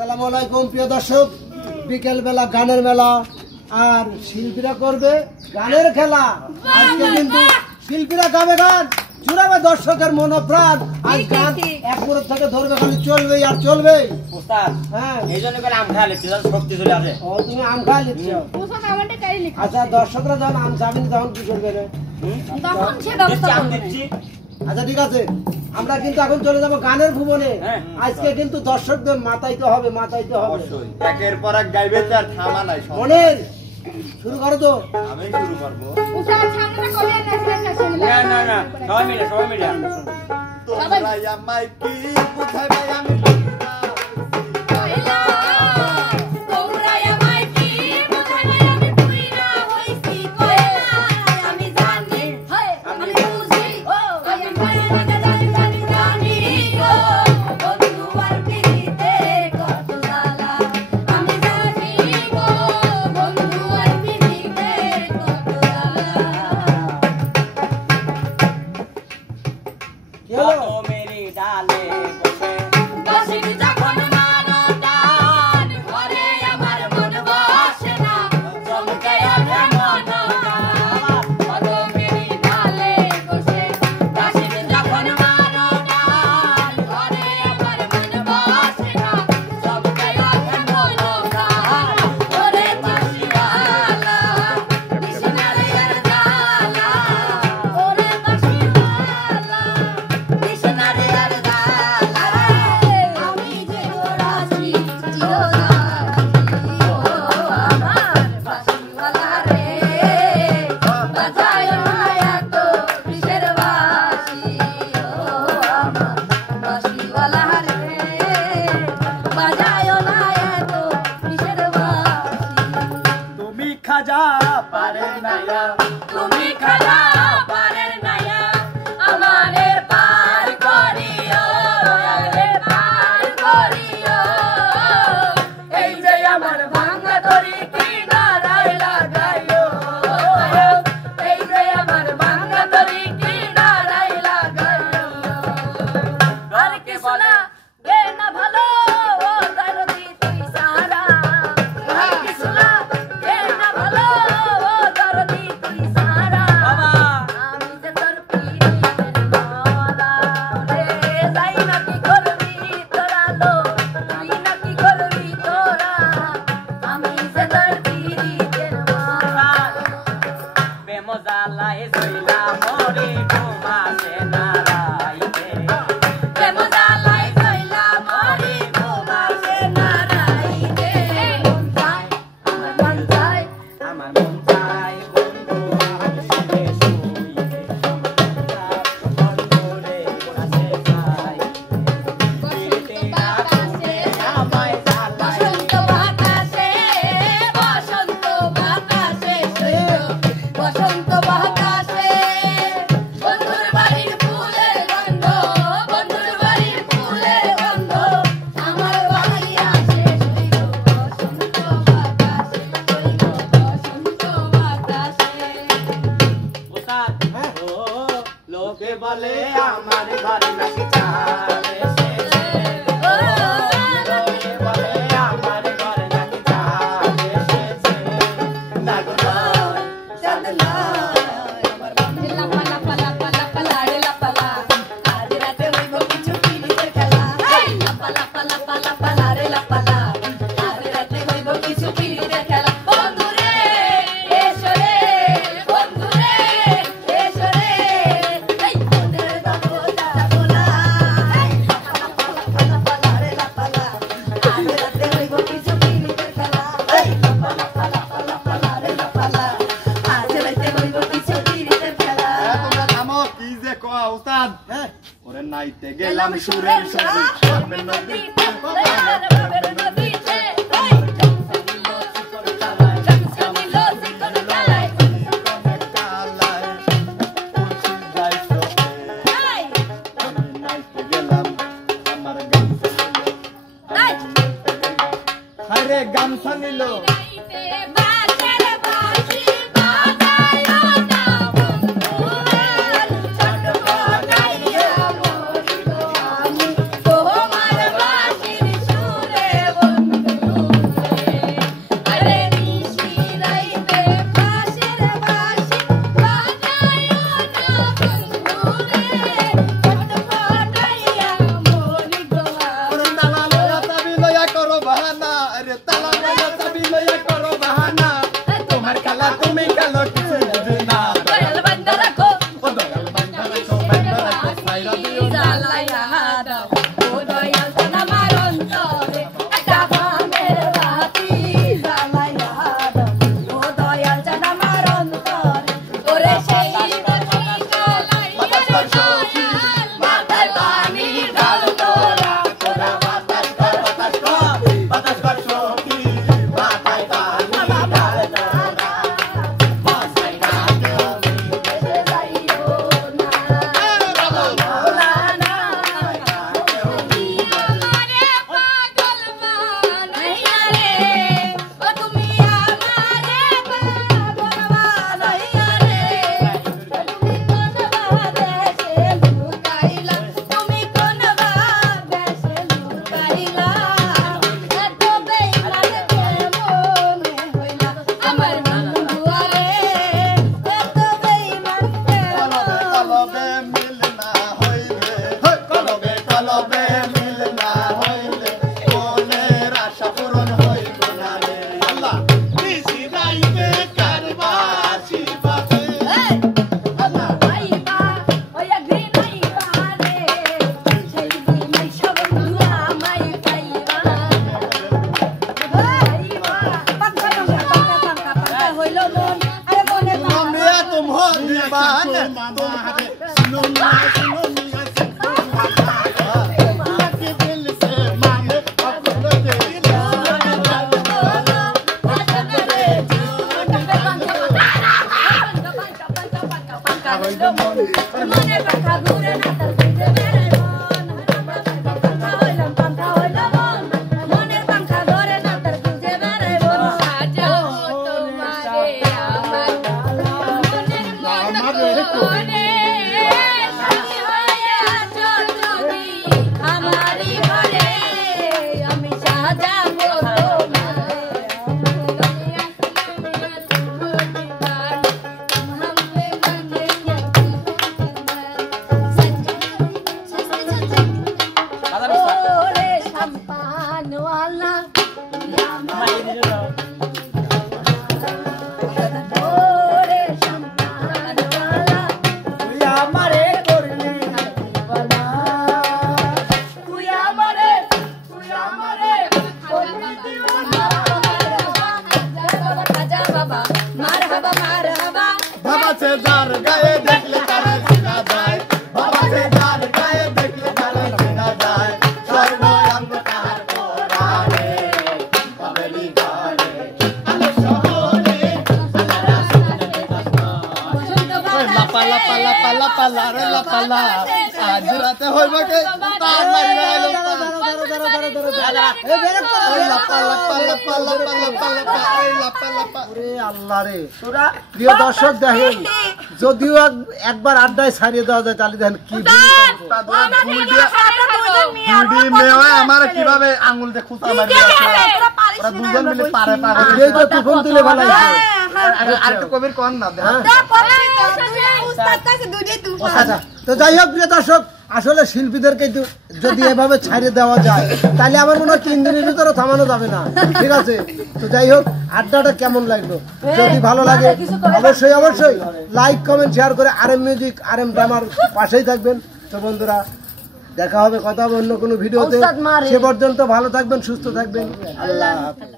আসসালামু আলাইকুম প্রিয় দর্শক, বিকেল বেলা গানের মেলা আর শিল্পীরা করবে গানের খেলা। আজকে কিন্তু শিল্পীরা গাবে গান, জুড়াবে দর্শকের মনোপ্রাণ। আজ গান এক মুহূর্ত থেকে ধরবে, খালি চলবেই আর চলবেই। ওস্তাদ হ্যাঁ, এই জন্য করে আম খাওয়া লিখছি, শক্তি চলে আসে। ও তুমি আম খাওয়া লিখছ? আচ্ছা, দর্শকরা যখন আম চাবেন তখন কি করবে রে? তখন সে ব্যবস্থা আম করবে। দিচ্ছি। আচ্ছা ঠিক আছে, আমরা কিন্তু এখন চলে যাব গানের ভুবনে। আজকে কিন্তু দর্শকদের মাতাইতে হবে, মাতাইতে হবে। অবশ্যই একের পর এক গাইবে, আর থামা নাই। মনের শুরু করো তো। আমি শুরু করবো। উষার সামনে কলে না না না, সবাই মিলে তোমরা আমায় কি কোথায় ভাই আমি কয়লা তোমরা আমায় কি বুঝাই আমি পুইরা হইছি কয়লা আমি জানি আমি বুঝি আমি মনে জানি গো বন্ধু আর পিতে কত জ্বালা আমি জানি গো বন্ধু আর পিতে কত জ্বালা কি হলো? মেরি ডালে বসে বাসিনি যখন মানো টান ঘরে আমার মন বসে না চমকে ওঠে মনোগান কত মেরি ডালে বসে বাসিনি যখন মানো টান ঘরে আমার মন বসে না চমকে ওঠে মনোগান ওরে বাসিওয়ালা কৃষ্ণারে আর জালা ওরে বাসিওয়ালা কৃষ্ণারে আর জালা আমি যে ওরাছি চিরদারি ও আমার বাসিওয়ালা রে বাজায় না এত কিসের বাসি ও আমার বাসিওয়ালা রে বাজায় না এত কিসের বাসি তুমি খাজা পারে নাইয়া, তুমি খালা পারের নাইয়া আমারে পার করিও আমারে পার করিও এই যে আমার ভাঙা তরি কিনারায় লাগাইও এই যে আমার ভাঙা তরি কিনারায় লাগাইও আর কিছু না গে না ভালো ও দরদি তুই সারা আর কিছু না গে না ভালো ও দরদি তুই সারা আমি যে তোর পিরিতের মালা রে যাই না কি করবি তোরা লো তুই না কি করবি তোরা আমি যে তোর পিরিতের মালা বেমজালায় সইলা মরে ঘুমাসে না রাইতে। প্রেমজালায় কইলা মরি ঘুমাসে না রাইতে মন চায় আমার মন চায় আমার মন চাই বন্ধু আসিবে শুইতে, বন্ধুরে কাছে যাই, দিতে আকাশে আমায় জ্বালাই। বসন্ত বাতাসে বসন্ত বাতাসে বন্ধুর বাড়ির ফুলের গন্ধ বন্ধুর বাড়ির ফুলের গন্ধ আমার বাড়ি আসে বসন্ত বাতাসে বসন্ত বাতাসে ওস্তাদ, ও লোকে বলে আমার ঘর নাকি চাঁদ এসেছে। ও লোকে বলে আমার ঘর নাকি চাঁদ এসেছে। না গো নয়, চাঁদ নয় আমার বান্ধে লাপা লাপা লাপা লাপা লাড়ে লাপা লা আজ রাতে হইব কিছু পিরিতের খেলা লাপা লাপা লাপা লাপা লাড়ে লাপা লা আজ রাতে হইব কিছু পিরিতের খেলা বন্ধুরে এসো রে বন্ধুরে এসো রে এই বন্ধুরে দাও যাবো না লাপা লাপা লাপা লাড়ে লাপা লা আজ রাতে হইব কিছু পিরিতের খেলা লাপা লাপা লাপা লাপা লাড়ে লাপা লা আজ রাতে হইব কিছু পিরিতের খেলা তোমরা থামো, কি যে কও উস্তাদ? হ্যাঁ, ওরে নাইতে গেলাম সুরের সাথে ভাবের নদী কালায় খুশি যাই সবে। আমি নাইতে গেলাম, আমার গামছা নিল। আরে গামছা নিল। তোমার বাসির সুরে বল তালা লইয়া চাবি লইয়া করো বাহানা তোমার খেলা তুমি খেলো কিছু বুঝে না দয়াল বান্দা রাখো ও দয়াল বান্দা রাখো সাইরা দিও জ্বালাইয়া দাও ও দয়াল জান আমার অন্তরে একটা প্রাণের বাতি জ্বালাইয়া দাও ও দয়াল জান আমার অন্তরে ওরে সেই বাতি জ্বালাইয়া সখী মাথায় পানি ঢাল তোরা তোরা বাতাস কর সখী মাথায় পানি ঢাল তোরা বাসাই না কেউ এসে যাইও না মাওলানা আমারে পাগল বানাইয়া রে ও তুমি আমারে পাগল বানাইয়া রে তুমি কোন ভাবেশে লুকাইলা তুমি কোন ভাবেশে লুকাইলা এত বেইমান কেমনে হইলা আমার বন্ধুয়া রে এত বেইমান কলবে মিল না হইলে কলবে মিল না হইলে মনের আশা পূরণ হইব না রে আল্লাহ নিশি রাইতে কারবাসি বাজে আল্লাহ ভাইবা ওয়া গ্রিনাইবা রে সেই দিন সব আমায় পাইবা ভাইবা পাঙ্কা হইলো মন আরে মনে মিয়া তুম হো দিবানে তোমারে सुनो मिया के दिल से मांगे अपने दिल মনে কথা ঘুরে না তার দিতে বেড়ে মনের পাঙ্খা ধরে না তার দিতে বেড়ে সাজাও তোমারে আমার মনের মতো কোনে সাথী হয়ে আছো তুমি আমারই ঘরে আমি সাজাবো ওরে সম্পানওয়ালা ওরে সম্পানওয়ালা তুই আমারে করলি দিবানা তুই আমারে করলি দিওয়ানা খাজা বাবা মারহাবা মারহাবা बाबा से जार गाए देखले तारे सीधा जाए बाबा से जार गाए देखले तारे सीधा जाए सर्व अंग तार कोराने बबली गाने अल शहरे लापा लापा लापा लापा लारे लापा ला आज राते होइबे के तार मारी आइलो लापा लापा लापा लापा लापा लापा लापा लापा ওরে আল্লাহ রে প্রিয় দর্শক দেখেন যদিও একবার আড্ডায় ছাড়িয়ে দেওয়া যায় তাহলে দেখেন কি দুই মেয়ে আমার কিভাবে আঙ্গুল দিয়ে খুঁচা মারি ওরা দুজন মিলে পারে পারে এই তো তুফান তুলে ফেলাইছে আর একটু কবির কোন না দেখ আচ্ছা তো যাই হোক প্রিয় দর্শক আসলে শিল্পীদেরকে যদি এভাবে ছাড়িয়ে দেওয়া যায় তাহলে আমার মনে হয় 3 দিনের ভিতরে থামানো যাবে না ঠিক আছে তো যাই হোক আড্ডাটা কেমন লাগলো যদি ভালো লাগে অবশ্যই লাইক কমেন্ট শেয়ার করে আরএম মিউজিক আরএম ড্রামার পাশেই থাকবেন তো বন্ধুরা দেখা হবে কথা হবে অন্য কোনো ভিডিওতে সে পর্যন্ত ভালো থাকবেন সুস্থ থাকবেন আল্লাহ হাফেজ।